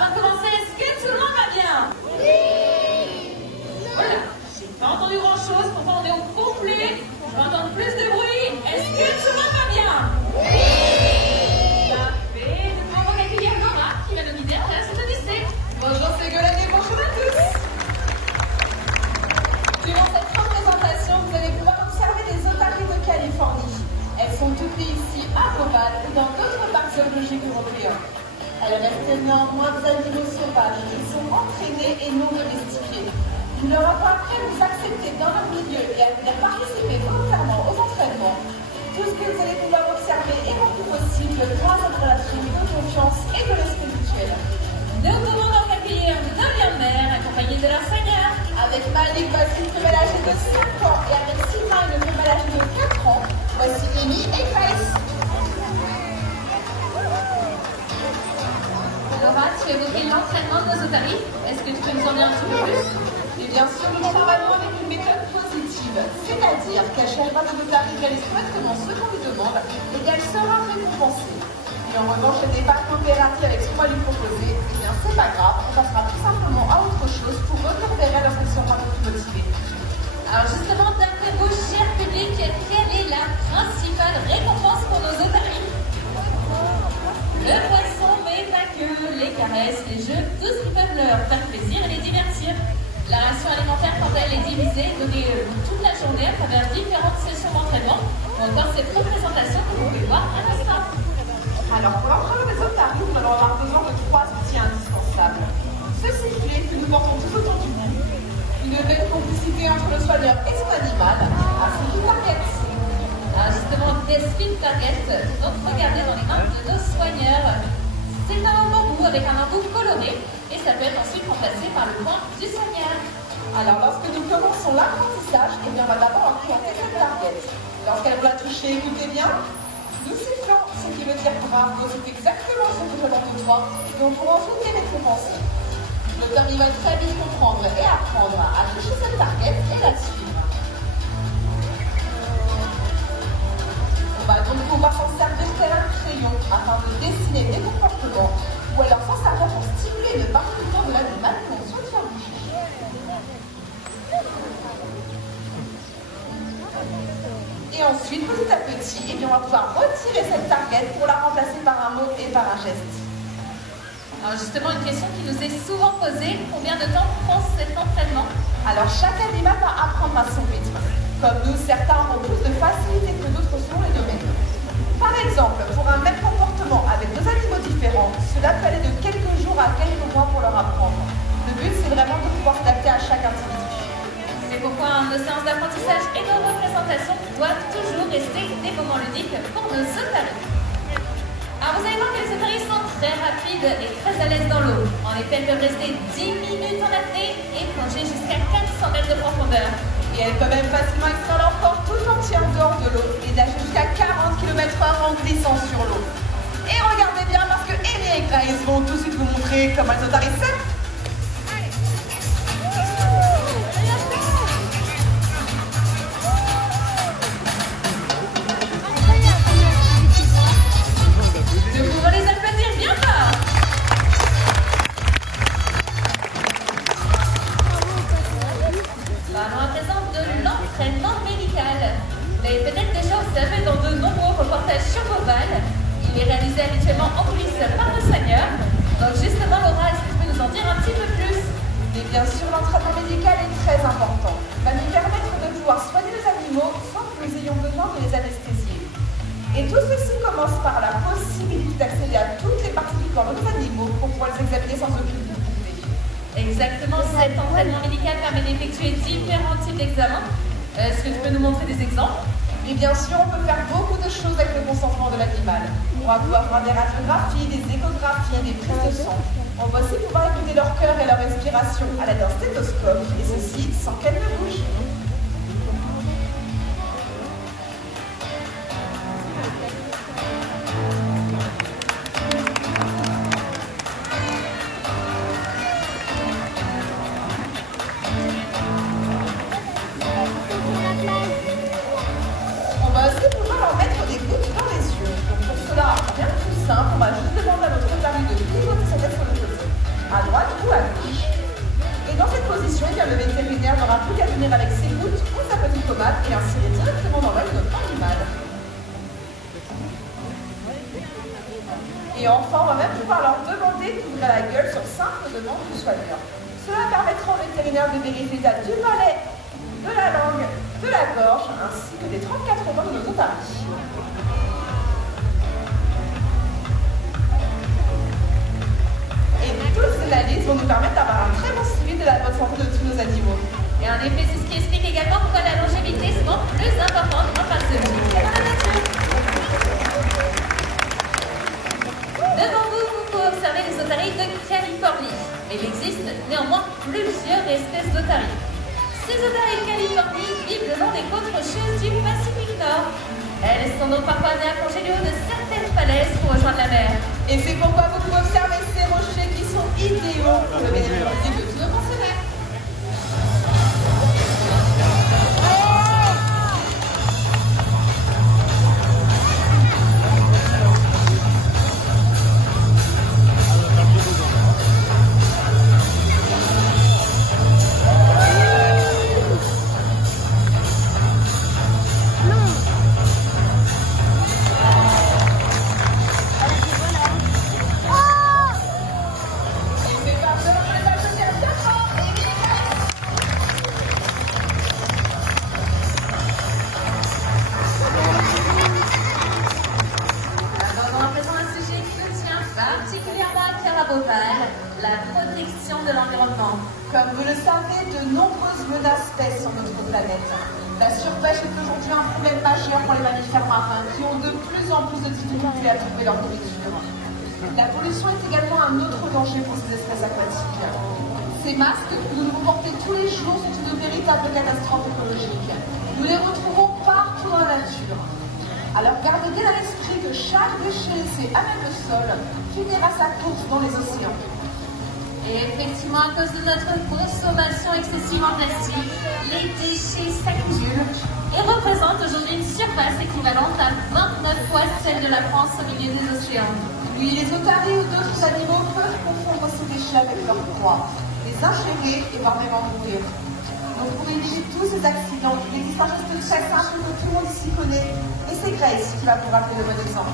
On va commencer, est-ce que tout le monde va bien? Oui! Voilà, j'ai pas entendu grand chose, pourtant on est au complet, je vais entendre plus de bruit. Est-ce que tout le monde va bien? Oui! Parfait, nous pouvons accueillir Laura qui va nous guider à la suite de lycée. Bonjour Ségolène et bonjour à tous! Durant cette représentation, vous allez pouvoir observer des otaries de Californie. Elles sont toutes nées ici à Beauval ou dans d'autres parcs zoologiques européens. Elles restent néanmoins des animaux sauvages. Ils sont entraînés et non domestiqués. Nous leur avons appris à nous accepter dans leur milieu et à venir participer volontairement aux entraînements. Tout ce que vous allez pouvoir observer est rendu possible grâce à une relation de confiance et de respect mutuel. Nous pouvons donc accueillir nos lions-mères accompagnés de leur seigneur. Avec Malik, voici une femelle âgée de 5 ans et avec Sylvain, une femelle âgée de 4 ans. Voici Amy et Grace. Laura, tu évoquais l'entraînement de nos otaries. Est-ce que tu peux nous en dire un petit peu plus? Et bien sûr, nous travaillons avec une méthode positive, c'est-à-dire qu'à chaque fois que l'otarie réalise correctement ce qu'on lui demande et qu'elle sera récompensée. Et en revanche, elle n'est pas coopérative avec ce qu'on va lui proposer, eh bien c'est pas grave, on passera tout simplement à autre chose pour revenir vers elle lorsqu'elle sera plus motivée. Alors justement, d'après vous, cher public, quelle est la principale récompense pour nos otaries? Le poisson, mais pas que, les caresses, les jeux, tout ce qui peut leur faire plaisir et les divertir. La ration alimentaire, quant à elle, est divisée, donnée toute la journée à travers différentes sessions d'entraînement, ou encore cette représentation que vous pouvez voir à l'instant. Alors pour l'entraînement des otaries, nous allons avoir besoin de 3 outils indispensables. Ce sifflet que nous portons tout autour du cou, une belle complicité entre le soigneur et son animal, ainsi qu'une target. Alors justement, des spin targets, donc regardez dans les mains de nos soigneurs. C'est un bambou avec un embout coloré et ça peut être ensuite remplacé par le point du soigneur. Alors lorsque nous commençons l'apprentissage, eh bien, on va d'abord implanter cette target. Lorsqu'elle va la toucher, écoutez bien, nous sifflons, ce qui veut dire bravo, c'est exactement ce que j'attends de toi, et on pourra ensuite les récompenser. L'auteur va très vite comprendre et apprendre à toucher cette target et la suivre. On va donc pouvoir s'en servir tel un crayon afin de dessiner des comportements ou alors s'en servir pour stimuler une partie du corps de l'animal pour ensuite faire bouger. Et ensuite, petit à petit, eh bien, on va pouvoir retirer cette target pour la remplacer par un mot et par un geste. Alors justement, une question qui nous est souvent posée, combien de temps prend cet entraînement? Alors chaque animal va apprendre à son rythme. Comme nous, certains auront plus de facilité que d'autres selon les domaines. Par exemple, pour un même comportement avec deux animaux différents, cela peut aller de quelques jours à quelques mois pour leur apprendre. Le but, c'est vraiment de pouvoir s'adapter à chaque individu. C'est pourquoi nos séances d'apprentissage et nos représentations doivent toujours rester des moments ludiques pour nos otaries. Alors vous allez voir que les otaries sont très rapides et très à l'aise dans l'eau. En effet, elles peuvent rester 10 minutes en apnée et plonger jusqu'à 400 mètres de profondeur. Et elles peuvent même facilement extraire leur corps tout entier en dehors de l'eau et nager jusqu'à 40 km/h en glissant sur l'eau. Et regardez bien parce que Amy et Grace vont tout de suite vous montrer comment elles otaries saines. Nous pouvons les applaudir bien fort. Parlons à présent de l'entraînement médical. Vous l'avez peut-être déjà observé dans de nombreux reportages sur Beauval. Il est réalisé habituellement en coulisses par le soigneur. Donc justement, Laura, est-ce que tu peux nous en dire un petit peu plus? Et bien sûr, l'entraînement médical est très important. Il va nous permettre de pouvoir soigner les animaux sans que nous ayons besoin de les anesthésier. Et tout ceci commence par la possibilité d'accéder à toutes les parties du corps de nos animaux pour pouvoir les examiner sans aucune difficulté. Exactement, cet entraînement médical permet d'effectuer différents types d'examens. Est-ce que tu peux nous montrer des exemples? Et bien sûr, on peut faire beaucoup de choses avec le consentement de l'animal. On va pouvoir faire des radiographies, des échographies, des prises de sang. On va aussi pouvoir écouter leur cœur et leur respiration à l'aide d'un stéthoscope, et ceci sans qu'elles ne bougent. On va aussi pouvoir leur mettre des gouttes dans les yeux. Donc pour cela, rien de plus simple, on va juste demander à notre otarie de pivoter sa tête sur le côté. à droite ou à gauche. Et dans cette position, eh bien, le vétérinaire n'aura plus qu'à venir avec ses gouttes ou sa petite pommade et insérer directement dans l'œil de notre animal. Et enfin, on va même pouvoir leur demander d'ouvrir la gueule sur simple demande du soigneur. Cela permettra au vétérinaire de vérifier l'état du palais, de la langue, de la gorge, ainsi que des 34 dents de nos otaries. Et toutes ces analyses vont nous permettre d'avoir un très bon suivi de la bonne santé de tous nos animaux. Et en effet, c'est ce qui explique également pourquoi la longévité est souvent plus importante en face de nous que dans la nature. Devant vous, vous pouvez observer les otaries de Californie. Il existe néanmoins plusieurs espèces d'otaries. Ces otaries de Californie vivent le long des côtes rocheuses du Pacifique Nord. Elles sont donc parfois amenées à plonger du haut de certaines falaises pour rejoindre la mer. Et c'est pourquoi vous pouvez observer ces rochers qui sont idéaux pour le bénéfice de tous nos pensionnaires. La protection de l'environnement. Comme vous le savez, de nombreuses menaces pèsent sur notre planète. La surpêche est aujourd'hui un problème majeur pour les mammifères marins qui ont de plus en plus de difficultés à trouver leur nourriture. La pollution est également un autre danger pour ces espèces aquatiques. Ces masques que nous devons porter tous les jours sont une véritable catastrophe écologique. Nous les retrouvons partout dans la nature. Alors gardez bien à l'esprit que chaque déchet laissé à même le sol finira sa course dans les océans. Et effectivement, à cause de notre consommation excessive en plastique, les déchets s'accumulent et représentent aujourd'hui une surface équivalente à 29 fois celle de la France au milieu des océans. Oui, les otaries ou d'autres animaux peuvent confondre ces déchets avec leur proie, les ingérer et par même en mourir. Donc pour éviter tous ces accidents, il existe un geste très simple que tout le monde ici connaît, et c'est Grace qui va vous rappeler le bon exemple.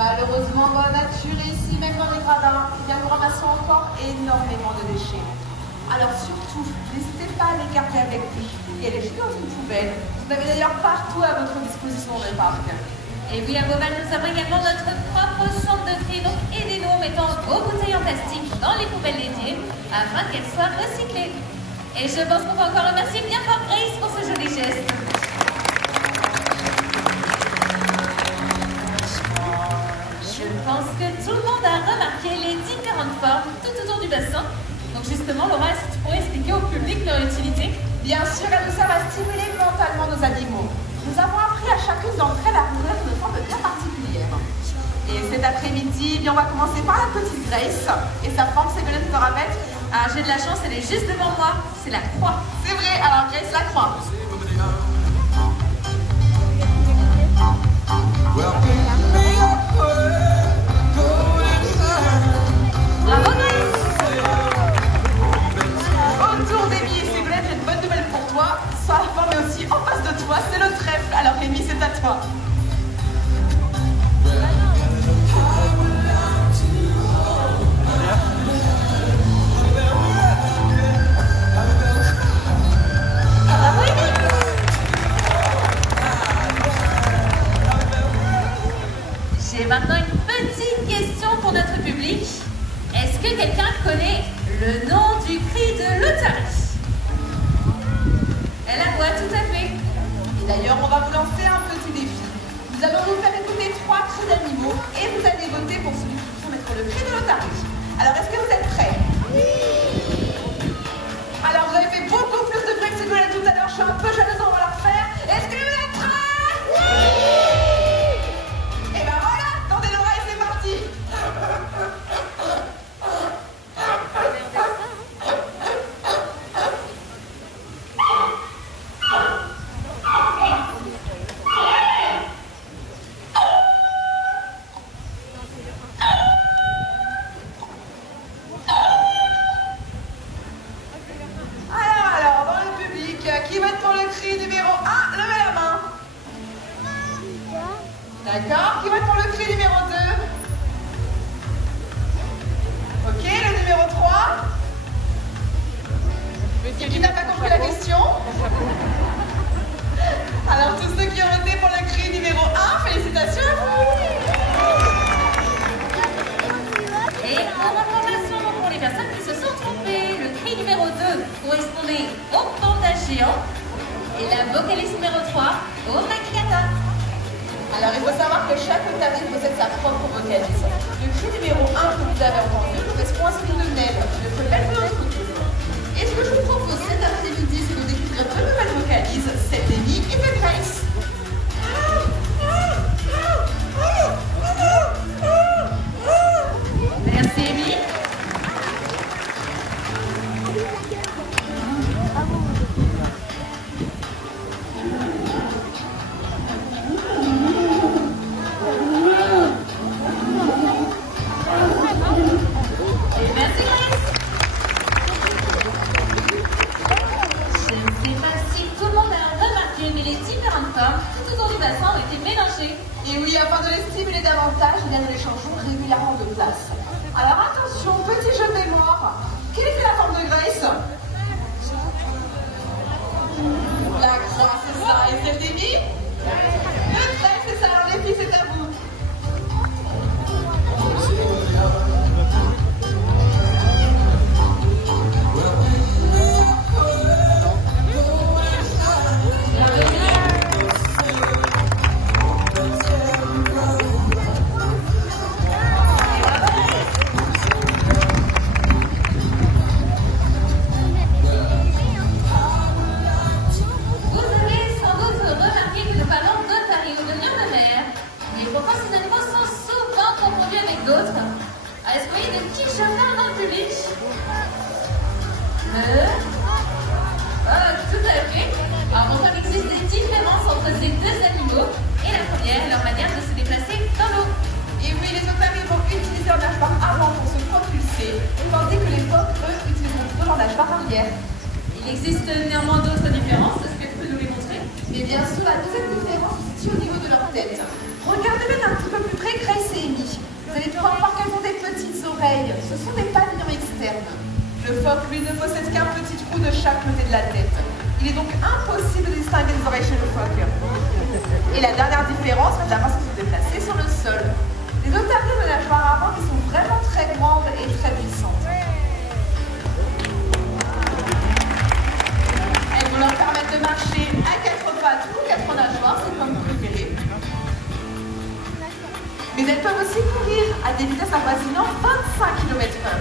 Malheureusement, dans la nature et ici, même dans les gradins, eh bien, nous ramassons encore énormément de déchets. Alors surtout, n'hésitez pas à les garder avec vous et à les jeter dans une poubelle. Vous avez d'ailleurs partout à votre disposition dans le parc. Et oui, à Beauval, nous avons également notre propre centre de tri. Donc aidez-nous en mettant vos bouteilles en plastique dans les poubelles dédiées afin qu'elles soient recyclées. Et je pense qu'on peut encore remercier bien fort Grace pour ce joli geste. Je pense que tout le monde a remarqué les différentes formes tout autour du bassin. Donc justement, Laura, est-ce que tu pourrais expliquer au public leur utilité? Bien sûr, elles nous servent à stimuler mentalement nos animaux. Nous avons appris à chacune d'entre elles à couvrir de forme bien particulière. Et cet après-midi, eh bien, on va commencer par la petite Grace. Et sa forme, c'est Violette, tu te rappelles? Ah, j'ai de la chance, elle est juste devant moi. C'est la croix. C'est vrai, alors Grace, la croix. Bravo Grace! Autour d'Amy et Ségolène, j'ai une bonne nouvelle pour toi. Soit la forme mais aussi en face de toi, c'est le trèfle. Alors Amy, c'est à toi. D'accord. Qui va être pour le cri numéro 2? Ok, le numéro 3. Et qui n'a pas compris la question? Alors tous ceux qui ont voté pour le cri numéro 1, félicitations à vous. Et pour information pour les personnes qui se sont trompées, le cri numéro 2 correspondait au panda géant et la vocaliste numéro 3 au maquillata. Alors il faut savoir que chaque otarie possède sa propre vocalise. Le cri numéro 1 que vous avez entendu correspond à celui de Nel, notre belle entreprise. Et ce que je vous propose cet après-midi, c'est de découvrir deux nouvelles vocalises, c'est Amy et The Grace. Merci Amy. Et merci Grace. Je ne sais pas si tout le monde a remarqué, mais les différentes formes tout autour du bassin ont été mélangées. Et oui, afin de les stimuler davantage, nous les changeons régulièrement de place. Alors attention, petit jeu de mémoire. Quelle était la forme de Grace? La croix, c'est ça. Et c'est Amy? Le trait, c'est ça. Alors les filles, c'est à vous. Est-ce que vous voyez de petits chauffeurs dans le public? Tout à fait. Alors, pourtant, il existe des différences entre ces deux animaux. Et la première, leur manière de se déplacer dans l'eau. Et oui, les otaries vont utiliser leur nageoire avant pour se propulser, tandis que les phoques, eux, utiliseront plutôt leur nageoire arrière. Il existe néanmoins d'autres différences. Est-ce que tu peux nous les montrer? Et bien sûr, la deuxième différence se situe au niveau de leur tête. Regardez-les d'un petit peu plus près, Grace et Amy. Vous allez pouvoir voir qu'elles ont des petites oreilles. Ce sont des pavillons externes. Le phoque, lui, ne possède qu'un petit trou de chaque côté de la tête. Il est donc impossible de distinguer les oreilles chez le phoque. Et la dernière différence, c'est la façon de se déplacer sur le sol. Les otaries de nageoire avant qui sont vraiment très grandes et très puissantes. Elles vont leur permettre de marcher à 4 pattes ou 4 nageoires, c'est comme vous préférez. Mais elles peuvent aussi courir à des vitesses avoisinant 25 km/h.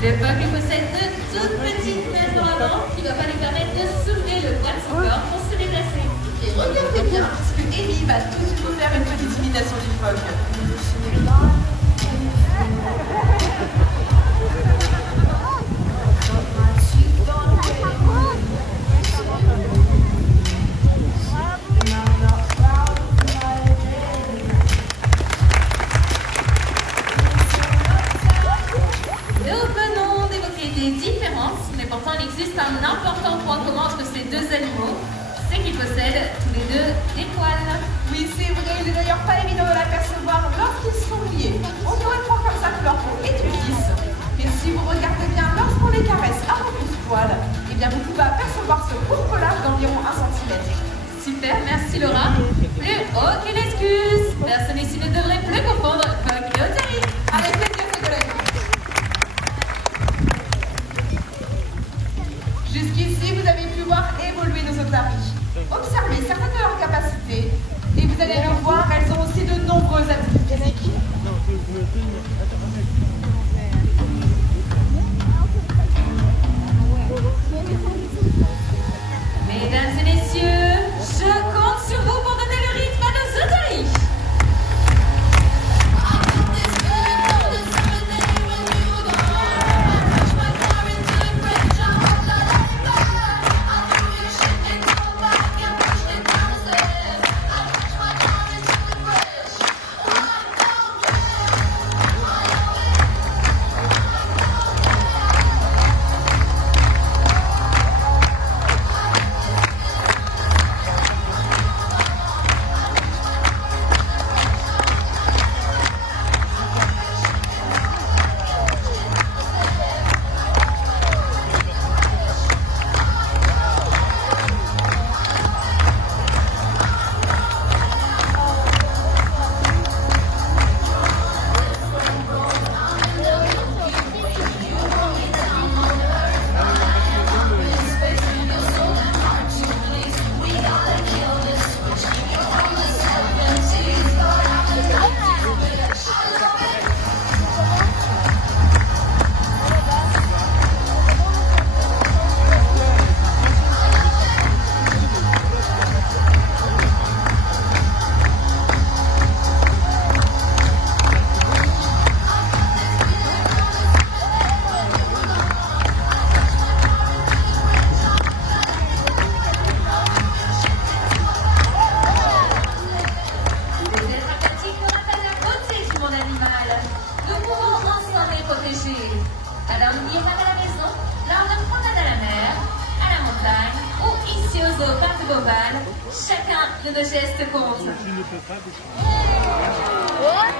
Le phoque possède de toutes petites nages dans l'avant qui ne va pas lui permettre de soulever le poids de son corps pour se déplacer. Et regardez bien, parce que Amy va tout de suite vous faire une petite imitation du phoque. Nous venons d'évoquer des différences, mais pourtant il existe un important point commun entre ces deux animaux, c'est qu'ils possèdent tous les deux des poils. Oui, c'est vrai, il n'est d'ailleurs pas évident de l'apercevoir lorsqu'ils sont liés. On pourrait croire comme ça que leur peau est une lisse. Mais si vous regardez bien lorsqu'on les caresse à repousse-poil, eh bien vous pouvez apercevoir ce court pelage d'environ 1 cm. Super, merci Laura. Plus aucune excuse. Personne ici ne devrait plus confondre phoque et otarie. Avec plaisir, mes collègues. Jusqu'ici, vous avez pu voir évoluer nos otaries. Observez certaines de leurs capacités et vous allez le voir, elles ont aussi de nombreuses aptitudes physiques. Mesdames et messieurs, je compte sur vous pour donner le rythme à nos otaries. ovale. Chacun de nos gestes compte. What?